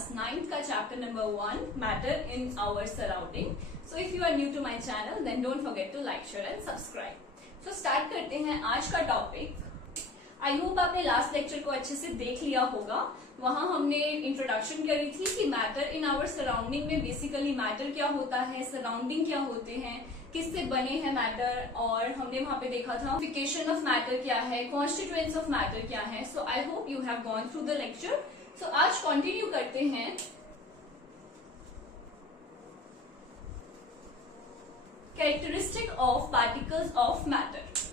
Class 9th का chapter number 1 matter in our surrounding. So if you are new to my channel then don't forget to like share and subscribe. So start करते हैं आज का topic. I hope आपने last lecture को अच्छे से देख लिया होगा. वहां हमने इंट्रोडक्शन करी थी कि मैटर इन आवर सराउंडिंग में बेसिकली मैटर क्या होता है, सराउंडिंग क्या होते हैं, किससे बने हैं मैटर, और हमने वहां पे देखा था फिकेशन ऑफ मैटर क्या है, कॉन्स्टिट्यूएंट्स ऑफ मैटर क्या है. So I hope you have gone through the lecture. So आज कंटिन्यू करते हैं characteristic of particles of matter.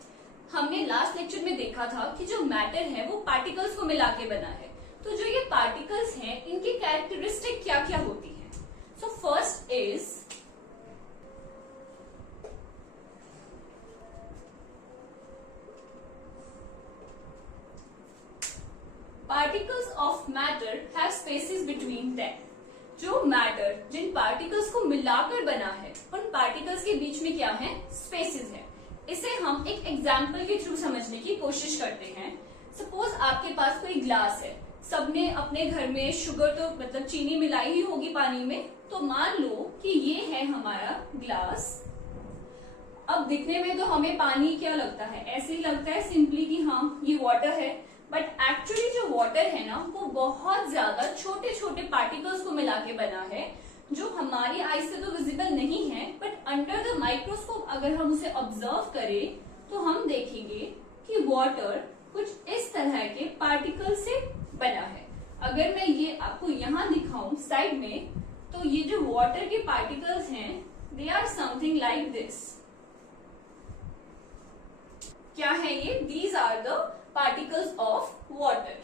हमने लास्ट लेक्चर में देखा था कि जो मैटर है वो पार्टिकल्स को मिला के बना है. तो जो ये पार्टिकल्स हैं इनकी कैरेक्टरिस्टिक क्या क्या होती है. So first is particles of matter have spaces between them. जो मैटर जिन पार्टिकल्स को मिलाकर बना है उन पार्टिकल्स के बीच में क्या है, स्पेसेस है. इसे हम एक एग्जाम्पल के थ्रू समझने की कोशिश करते हैं. सपोज आपके पास कोई ग्लास है. सबने अपने घर में शुगर तो मतलब चीनी मिलाई ही होगी पानी में. तो मान लो कि ये है हमारा ग्लास. अब दिखने में तो हमें पानी क्या लगता है, ऐसे ही लगता है सिंपली कि हाँ ये वाटर है. बट एक्चुअली जो वाटर है ना वो बहुत ज्यादा छोटे छोटे पार्टिकल्स को मिला के बना है जो हमारी आई से तो विजिबल नहीं है. बट अंडर द माइक्रोस्कोप अगर हम उसे ऑब्जर्व करें तो हम देखेंगे कि वाटर कुछ इस तरह के पार्टिकल से बना है. अगर मैं ये आपको यहाँ दिखाऊं साइड में, तो ये जो वाटर के पार्टिकल्स हैं they are something like this. क्या है ये? These are the particles of water.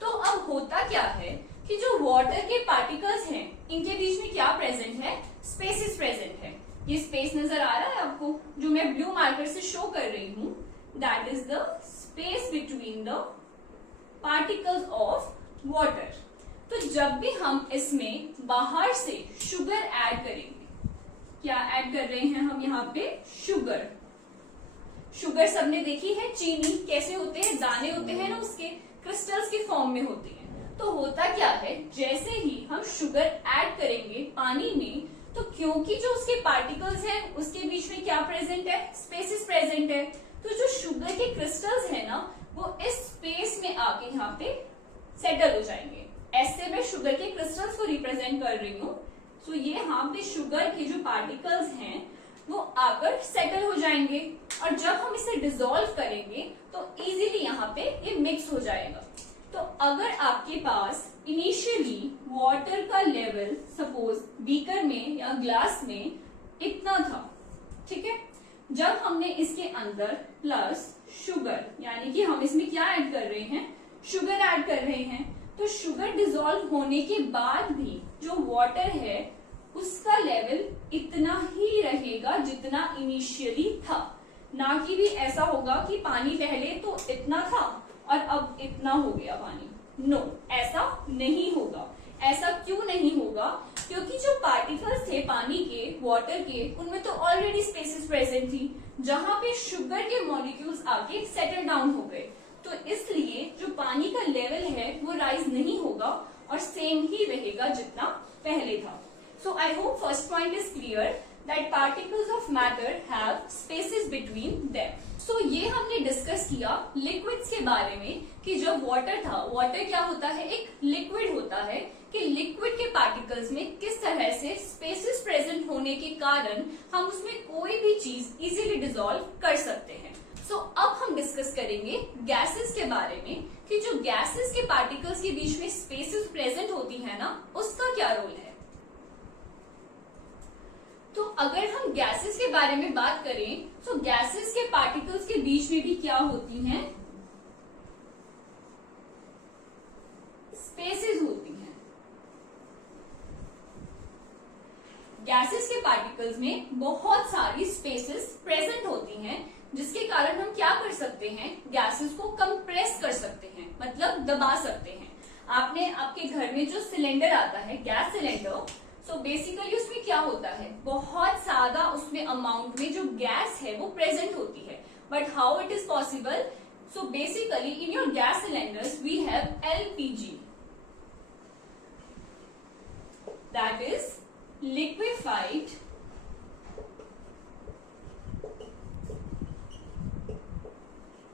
तो अब होता क्या है कि जो वाटर के पार्टिकल्स हैं इनके बीच में क्या प्रेजेंट है, स्पेसेस प्रेजेंट है. ये स्पेस नजर आ रहा है आपको जो मैं ब्लू मार्कर से शो कर रही हूं. That is the space between the particles of water. तो जब भी हम इसमें बाहर से शुगर ऐड करेंगे, क्या ऐड कर रहे हैं हम यहाँ पे, शुगर. शुगर सबने देखी है, चीनी कैसे होते हैं, दाने होते हैं ना, उसके क्रिस्टल्स की फॉर्म में होती है. तो होता क्या है, जैसे ही हम शुगर ऐड करेंगे पानी में, तो क्योंकि जो उसके पार्टिकल्स हैं उसके बीच में क्या प्रेजेंट है, स्पेसेस प्रेजेंट है. तो जो शुगर के क्रिस्टल्स है ना वो इस स्पेस में आके यहाँ पे सेटल हो जाएंगे. ऐसे मैं शुगर के क्रिस्टल्स को रिप्रेजेंट कर रही हूँ. तो ये यहाँ पे शुगर के जो पार्टिकल्स हैं वो आकर सेटल हो जाएंगे, और जब हम इसे डिसॉल्व करेंगे तो इजीली यहाँ पे ये मिक्स हो जाएगा. तो अगर आपके पास इनिशियली वाटर का लेवल सपोज बीकर में या ग्लास में इतना था, ठीक है, जब हमने इसके अंदर प्लस शुगर यानी कि हम इसमें क्या ऐड कर रहे हैं, शुगर ऐड कर रहे हैं, तो शुगर डिसॉल्व होने के बाद भी जो वाटर है उसका लेवल इतना ही रहेगा जितना इनिशियली था. ना कि भी ऐसा होगा कि पानी पहले तो इतना था और अब इतना हो गया पानी. नो, ऐसा नहीं होगा. ऐसा क्यों नहीं होगा? क्योंकि जो पार्टिकल्स थे पानी के, वाटर के, उनमें तो ऑलरेडी स्पेसेस प्रेजेंट थी जहां पे शुगर के मॉलिक्यूल्स आके सेटल डाउन हो गए. तो इसलिए जो पानी का लेवल है वो राइज नहीं होगा और सेम ही रहेगा जितना पहले था. So I hope first point is clear that particles of matter have spaces between them. So ये हमने डिस्कस किया लिक्विड्स के बारे में कि जब वाटर था, वाटर क्या होता है, एक लिक्विड होता है, कि लिक्विड के पार्टिकल्स में किस तरह से स्पेसेस प्रेजेंट होने के कारण हम उसमें कोई भी चीज इजीली डिसॉल्व कर सकते हैं. So अब हम डिस्कस करेंगे गैसेस के बारे में कि जो गैसेस के पार्टिकल्स के बीच में स्पेसेस प्रेजेंट होती है ना उसका क्या रोल है. तो अगर हम गैसेस के बारे में बात करें तो गैसेस के पार्टिकल्स के बीच में भी क्या होती हैं, स्पेसेस होती हैं. गैसेस के पार्टिकल्स में बहुत सारी स्पेसेस प्रेजेंट होती हैं जिसके कारण हम क्या कर सकते हैं, गैसेस को कंप्रेस कर सकते हैं, मतलब दबा सकते हैं. आपने आपके घर में जो सिलेंडर आता है, गैस सिलेंडर, सो बेसिकली उसमें क्या होता है, बहुत ज्यादा उसमें अमाउंट में जो गैस है वो प्रेजेंट होती है. But how it is possible, So basically in your gas cylinders we have LPG, that is liquefied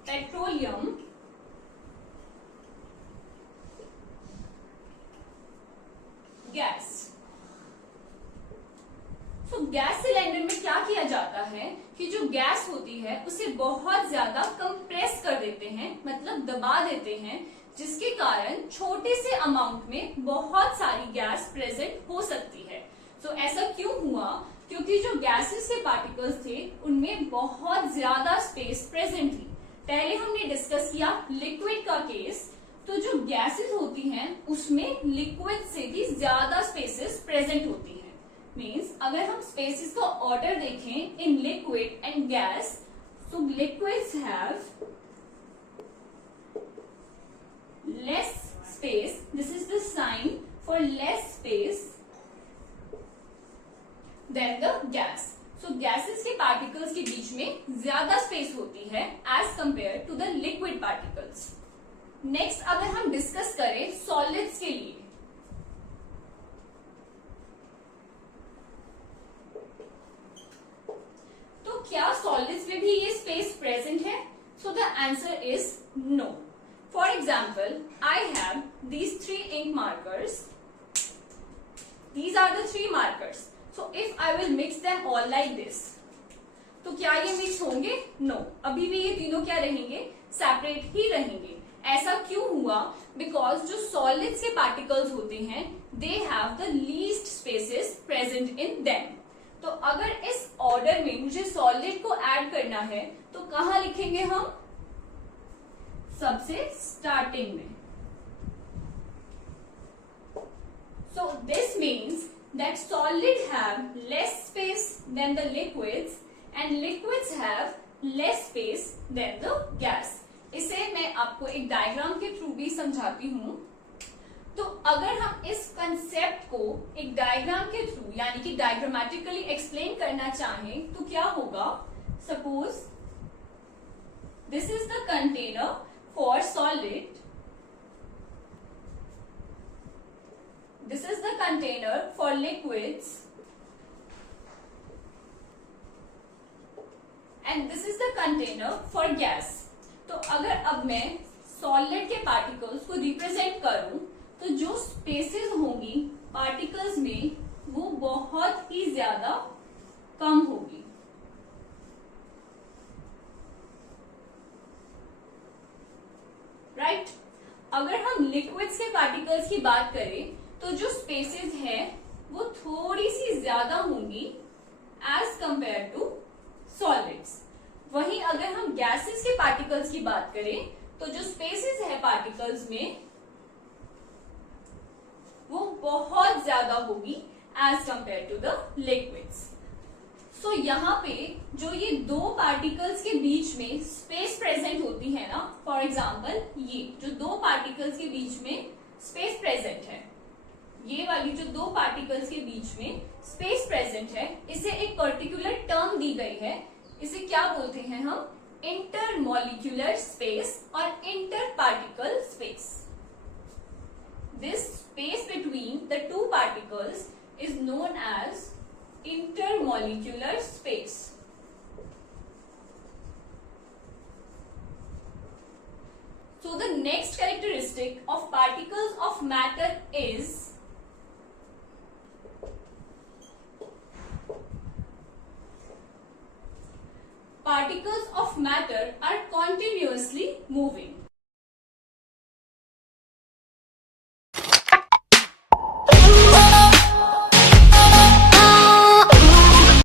petroleum gas. तो गैस सिलेंडर में क्या किया जाता है कि जो गैस होती है उसे बहुत ज्यादा कंप्रेस कर देते हैं, मतलब दबा देते हैं, जिसके कारण छोटे से अमाउंट में बहुत सारी गैस प्रेजेंट हो सकती है। तो ऐसा क्यों हुआ? क्योंकि जो गैसेस के पार्टिकल्स थे उनमें बहुत ज्यादा स्पेस प्रेजेंट थी। पहले हमने डिस्कस किया लिक्विड का केस, तो जो गैसेस होती हैं उसमें लिक्विड से भी ज्यादा स्पेसेस प्रेजेंट होती हैं। मींस अगर हम स्पेसेस का ऑर्डर देखें इन लिक्विड एंड गैस, तो liquids have less space, this is the sign for less space than the gas. So gases के पार्टिकल्स के बीच में ज्यादा स्पेस होती है as compare to the liquid particles. Next अगर हम डिस्कस करें सॉलिड्स के लिए, तो क्या सॉलिड्स में भी ये स्पेस प्रेजेंट है? So the answer is no. For example I have these 3 ink markers, these are the 3 markers. So if I will mix them all like this, तो क्या ये मिक्स होंगे? नो, अभी भी ये तीनों क्या रहेंगे? सेपरेट ही रहेंगे। ऐसा क्यों हुआ? बिकॉज जो सॉलिड्स के पार्टिकल्स होते हैं they have the least spaces present in them. तो अगर इस ऑर्डर में मुझे सॉलिड को ऐड करना है तो कहाँ लिखेंगे हम? सबसे स्टार्टिंग में। So this means that solid have less space than the liquids and liquids have less space than the gas। इसे मैं आपको एक डायग्राम के थ्रू भी समझाती हूँ। तो अगर हम इस कंसेप्ट को एक डायग्राम के थ्रू यानी कि डायग्रामेटिकली एक्सप्लेन करना चाहें तो क्या होगा? Suppose this is the container for solid, this is the container for liquids and this is the container for gas। तो अगर अब मैं सॉलिड के पार्टिकल्स को रिप्रेजेंट करूं तो जो स्पेसेस होंगी पार्टिकल्स में वो बहुत ही ज्यादा कम होगी। राइट? अगर हम लिक्विड्स के पार्टिकल्स की बात करें तो जो स्पेसेस है वो थोड़ी सी ज्यादा होंगी एज कंपेयर टू सॉलिड्स। वहीं अगर हम गैसेस के पार्टिकल्स की बात करें तो जो स्पेसेस है पार्टिकल्स में वो बहुत ज्यादा होगी as compare to the liquids. So यहाँ पे जो ये दो पार्टिकल्स के बीच में स्पेस प्रेजेंट होती है ना, फॉर एग्जाम्पल ये जो दो पार्टिकल्स के बीच में स्पेस प्रेजेंट है, ये वाली जो दो पार्टिकल्स के बीच में स्पेस प्रेजेंट है, इसे एक पर्टिकुलर टर्म दी गई है। इसे क्या बोलते हैं हम? इंटरमॉलिक्यूलर स्पेस और inter particle space. This space between the two particles is known as intermolecular space. So the next characteristic of particles of matter is particles of matter are continuous